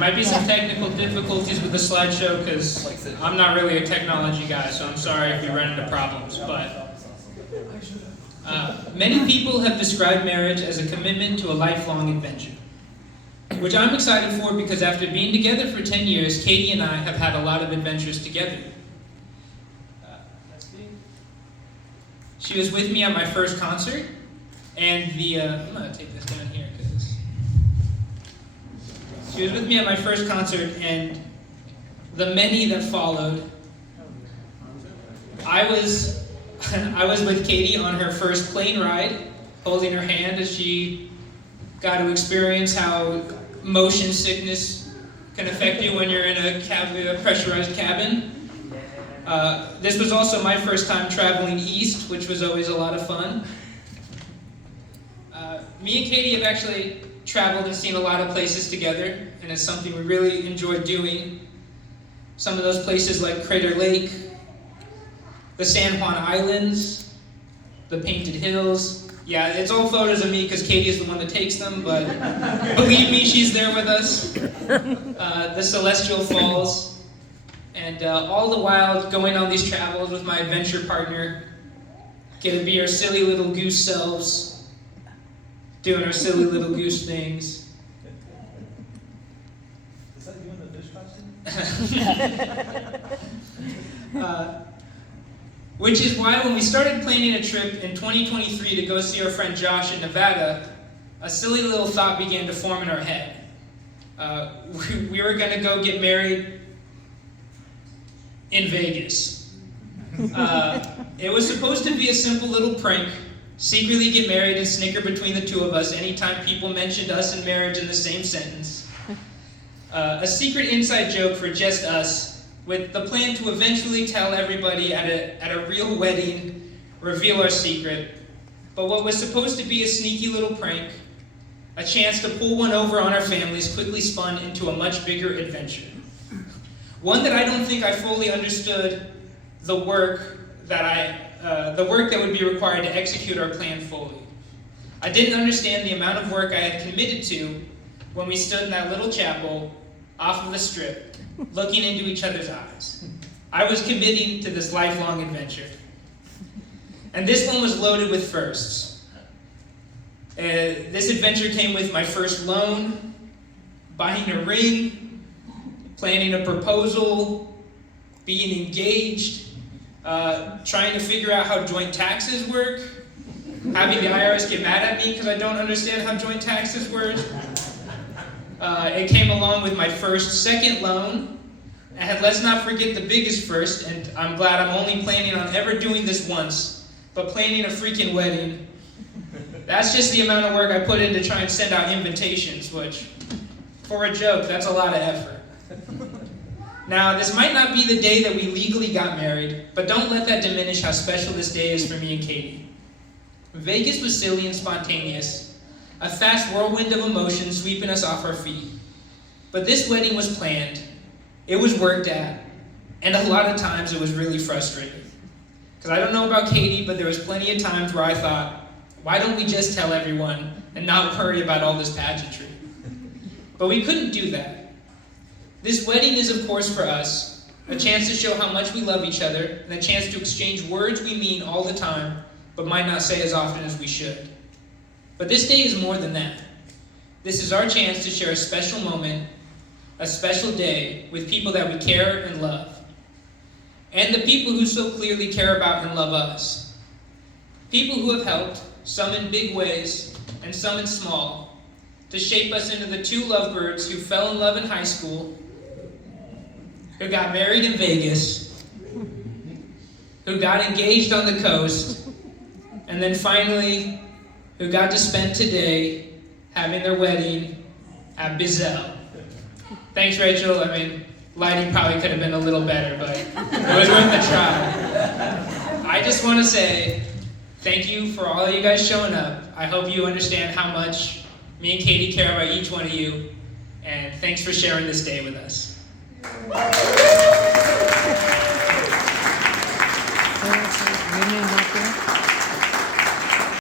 might be some technical difficulties with the slideshow because I'm not really a technology guy, so I'm sorry if you run into problems. But many people have described marriage as a commitment to a lifelong adventure, which I'm excited for because after being together for 10 years, Katie and I have had a lot of adventures together. She was with me at my first concert, and I'm going to take this down here because she was with me at my first concert, and the many that followed. I was with Katie on her first plane ride, holding her hand as she got to experience how motion sickness can affect you when you're in a pressurized cabin. This was also my first time traveling east, which was always a lot of fun. Me and Katie have actually traveled and seen a lot of places together, and it's something we really enjoy doing. Some of those places like Crater Lake, the San Juan Islands, the Painted Hills. Yeah, it's all photos of me because Katie is the one that takes them, but believe me, she's there with us. The Celestial Falls, and all the while going on these travels with my adventure partner, get to be our silly little goose selves, doing our silly little goose things. Is that you in the fish costume? Which is why when we started planning a trip in 2023 to go see our friend Josh in Nevada, a silly little thought began to form in our head. We were going to go get married in Vegas. It was supposed to be a simple little prank, secretly get married and snicker between the two of us anytime people mentioned us and marriage in the same sentence. A secret inside joke for just us, with the plan to eventually tell everybody at a real wedding, reveal our secret. But what was supposed to be a sneaky little prank, a chance to pull one over on our families, quickly spun into a much bigger adventure. One that I don't think I fully understood the work that would be required to execute our plan fully. I didn't understand the amount of work I had committed to when we stood in that little chapel off of the strip, looking into each other's eyes. I was committing to this lifelong adventure. And this one was loaded with firsts. This adventure came with my first loan, buying a ring, planning a proposal, being engaged, trying to figure out how joint taxes work, having the IRS get mad at me because I don't understand how joint taxes work. It came along with my second loan, and let's not forget the biggest first, and I'm glad I'm only planning on ever doing this once, but planning a freaking wedding. That's just the amount of work I put in to try and send out invitations, which, for a joke, that's a lot of effort. Now, this might not be the day that we legally got married, but don't let that diminish how special this day is for me and Katie. Vegas was silly and spontaneous, a fast whirlwind of emotion sweeping us off our feet. But this wedding was planned, it was worked at, and a lot of times it was really frustrating. Because I don't know about Katie, but there was plenty of times where I thought, why don't we just tell everyone and not worry about all this pageantry? But we couldn't do that. This wedding is, of course, for us, a chance to show how much we love each other, and a chance to exchange words we mean all the time, but might not say as often as we should. But this day is more than that. This is our chance to share a special moment, a special day, with people that we care and love. And the people who so clearly care about and love us. People who have helped, some in big ways, and some in small, to shape us into the two lovebirds who fell in love in high school, who got married in Vegas, who got engaged on the coast, and then finally, who got to spend today having their wedding at Bizel. Thanks, Rachel. I mean, lighting probably could have been a little better, but it was worth the try. I just want to say thank you for all of you guys showing up. I hope you understand how much me and Katie care about each one of you, and thanks for sharing this day with us. Union,